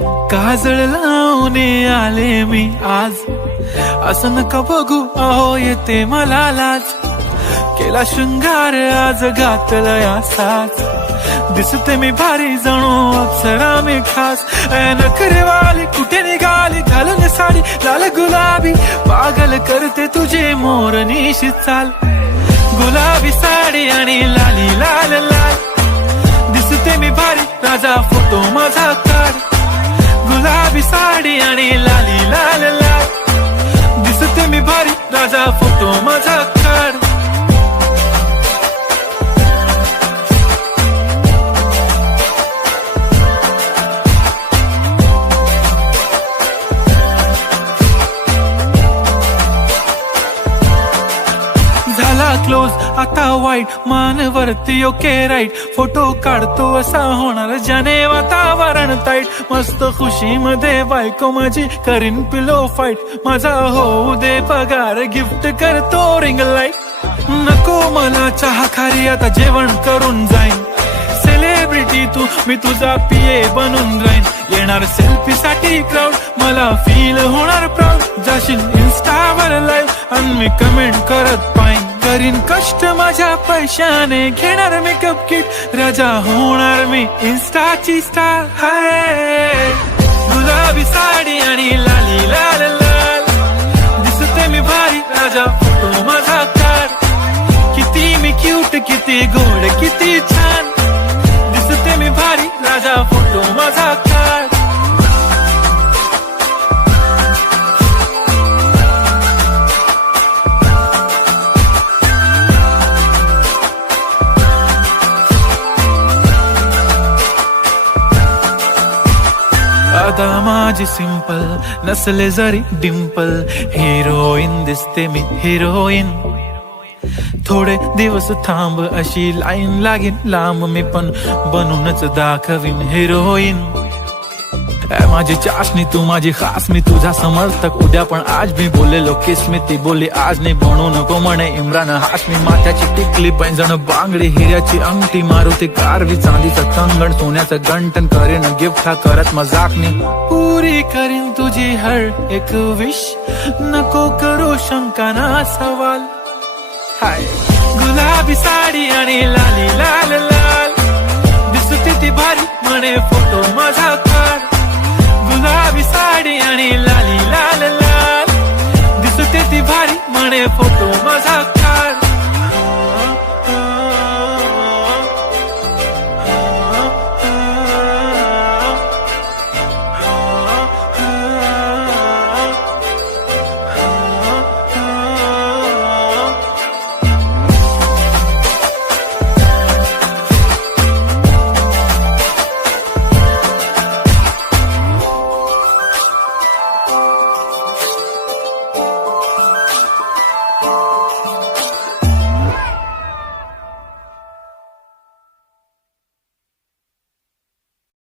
काजळ लावून आले मी आज, असं नका बघू अहो येते मला लाज. केला शृंगार आज घातलाय असाच, दिसते मी भारी जणू अप्सरा मी खास. नखरेवाली कुठे निघाली घालून साडी लाल गुलाबी, पागल करते तुझे मोरनीशी चाल. गुलाबी साडी आणि लाली लाल लाल, दिसते मी भारी राजा फोटो माझा काढ. गुलाबी साडी आणि लाली लाल लाल, दिसते मी भारी राजा फोटो माझा काढ. क्लोज आता वाईट मानवरती ओके राईट, फोटो काढतो असा होणार ज्याने वातावरण ताईट. मस्त खुशी मध्ये बायको माझी करीन पिलो फाईट, माझा होऊ दे पगार गिफ्ट करतो रिंग लाईट. नको मला चहा खारी आता जेवण करून जाईन, सेलिब्रिटी तू मी तुझा पिये बनून राहीन. येणार सेल्फी साठी क्राऊड मला फील होणार प्राऊड, जाशील इन्स्टावर लाईव्ह आणि मी कमेंट करत पाईन. करीन कष्ट माझ्या पैशाने घेणार मेकअप किट, राजा होणार मी इन्स्टाची स्टार. हाय गुलाबी साडी आणि लाली लाल लाल, दिसते मी भारी राजा फोटो माझा काढ. किती मी क्यूट किती गोड किती छान, दिसते मी भारी राजा फोटो माझा काढ. आता माझी सिंपल नसले जरी डिंपल, हिरोईन दिसते मी हिरोईन. थोडे दिवस थांब अशी लाईन लागेल लांब, मी पण बनूनच दाखवीन हिरोईन. माझी चाशनी तू माझी खास, मी तुझा समर्थक उद्या पण आज मी बोलेलो किस मी, ती बोली आज नाही बनू नको म्हणे इम्रान हाशमी. माथ्याची टिकली पैंजण बांगडी हिऱ्याची अंगठी, मारुती कारवी चांदीचं कंगण सोन्याचं गंटन, करीन गिफ्ट हा करत मजाकनी. पुरी करीन तुझी हर एक विश, नको करू शंका ना सवाल. हाय गुलाबी साडी आणि लाली लाल लाल, दिसते ती भारी म्हणे फोटो माझा काढ. गुलाबी साडी आणि लाली लाल लाल, दिसते ती भारी म्हणे फोटो